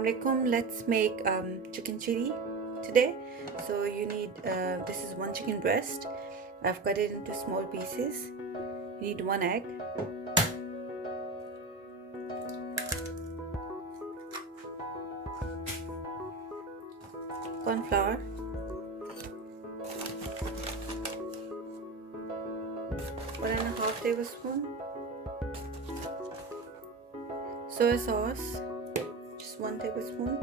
Assalamu alaikum. Let's make chicken chili today. So you need this is one chicken breast. I've cut it into small pieces. You need 1 egg, cornflour, 1.5 tablespoon, soy sauce, just 1 tablespoon.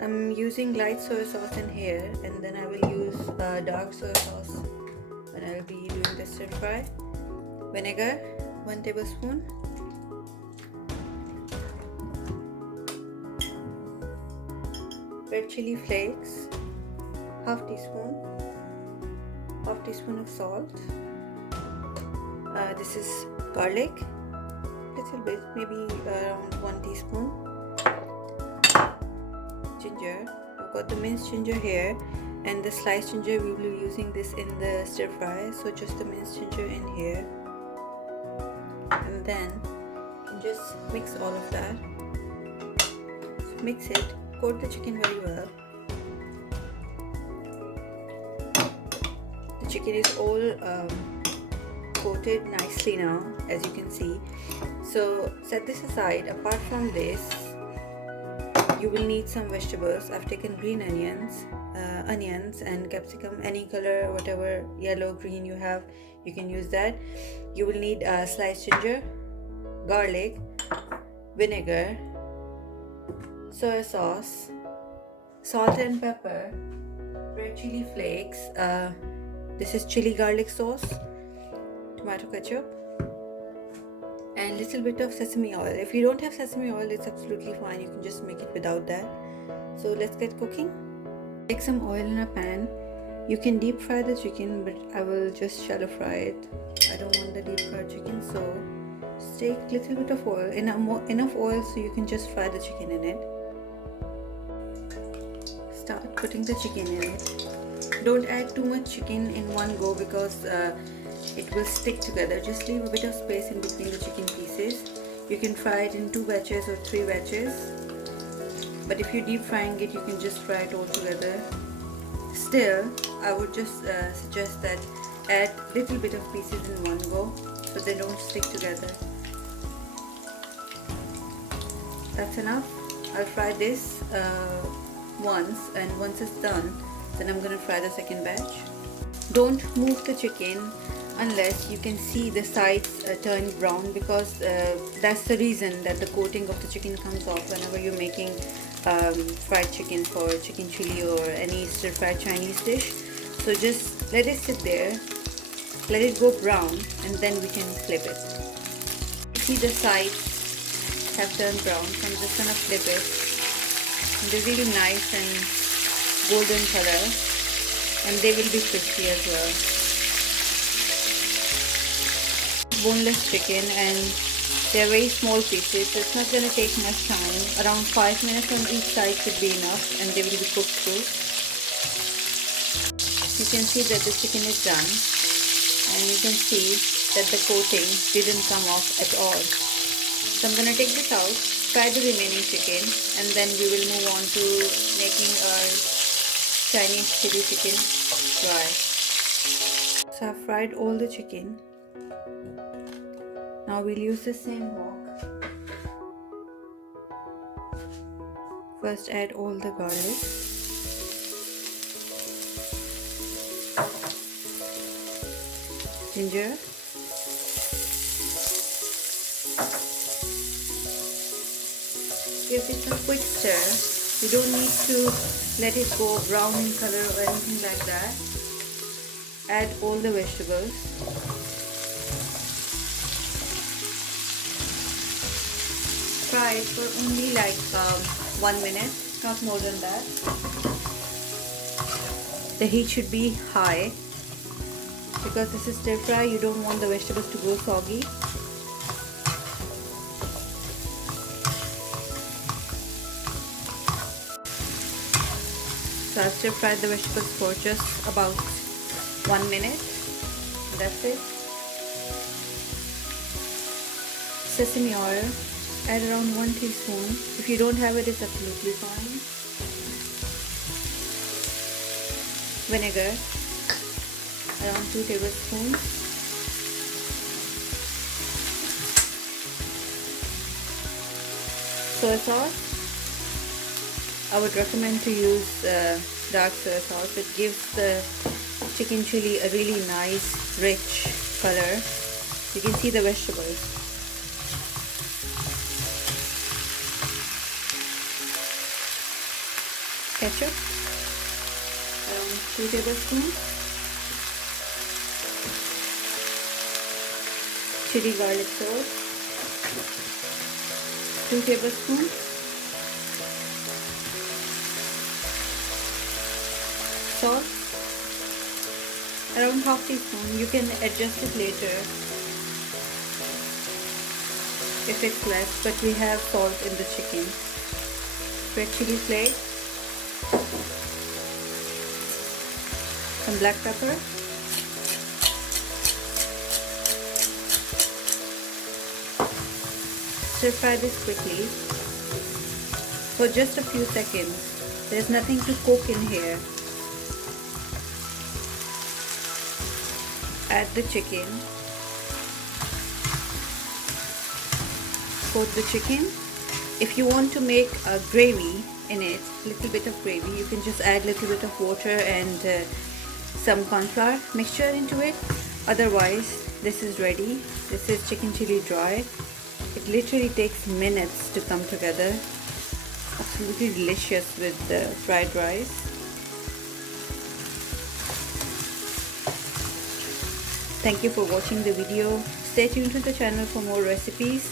I'm using light soy sauce in here, and then I will use dark soy sauce when I will be doing the stir fry. Vinegar, 1 tablespoon. Red chili flakes, half teaspoon of salt. This is garlic, little bit, maybe around 1 teaspoon. Ginger, I've got the minced ginger here, and the sliced ginger we will be using this in the stir fry, so just the minced ginger in here, and then just mix all of that. So mix it, coat the chicken very well. The chicken is all coated nicely now, as you can see. So set this aside. Apart from this, you will need some vegetables. I've taken green onions and capsicum, any color, whatever yellow, green you have, you can use that. You will need sliced ginger, garlic, vinegar, soy sauce, salt and pepper, red chili flakes, this is chili garlic sauce, tomato ketchup, and little bit of sesame oil. If you don't have sesame oil, it's absolutely fine, you can just make it without that. So let's get cooking. Take some oil in a pan. You can deep fry the chicken, but I will just shallow fry it. I don't want the deep fried chicken, so just take a little bit of oil, enough oil so you can just fry the chicken in it. Start putting the chicken in it. Don't add too much chicken in one go because it will stick together. Just leave a bit of space in between the chicken pieces. You can fry it in 2 batches or 3 batches, but if you're deep frying it, you can just fry it all together. Still, I would just suggest that add little bit of pieces in one go so they don't stick together. That's enough. I'll fry this once, and once it's done, then I'm going to fry the second batch. Don't move the chicken unless you can see the sides turn brown, because that's the reason that the coating of the chicken comes off whenever you're making fried chicken for chicken chili or any stir fried Chinese dish. So just let it sit there, let it go brown, and then we can flip it. See, the sides have turned brown, so I'm just gonna flip it. And they're really nice and golden color, and they will be crispy as well. Boneless chicken, and they're very small pieces, so it's not going to take much time. Around 5 minutes on each side should be enough, and they will be cooked through. You can see that the chicken is done, and you can see that the coating didn't come off at all. So I'm going to take this out, fry the remaining chicken, and then we will move on to making our Chinese chili chicken fry. So I've fried all the chicken. Now we'll use the same wok. First add all the garlic. Ginger. Give it a quick stir. You don't need to let it go brown in color or anything like that. Add all the vegetables. Fry it for only like 1 minute, not more than that. The heat should be high because this is stir fry. You don't want the vegetables to go soggy. So I've stir fried the vegetables for just about 1 minute. That's it. Sesame oil, Add around 1 teaspoon. If you don't have it, it's absolutely fine. Vinegar, around 2 tablespoons. Soy sauce. I would recommend to use dark soy sauce. It gives the chicken chili a really nice, rich color. You can see the vegetables. Ketchup, around 2 tablespoons. Chili garlic sauce, 2 tablespoons. Salt, around half teaspoon. You can adjust it later if it's less, but we have salt in the chicken. Red chili flakes, some black pepper, stir fry this quickly for just a few seconds. There's nothing to cook in here. Add the chicken. Coat the chicken. If you want to make a gravy in it, little bit of gravy, you can just add little bit of water and some cornflour mixture into it. Otherwise, this is ready. This is chicken chili dry. It literally takes minutes to come together. Absolutely delicious with the fried rice. Thank you for watching the video. Stay tuned to the channel for more recipes.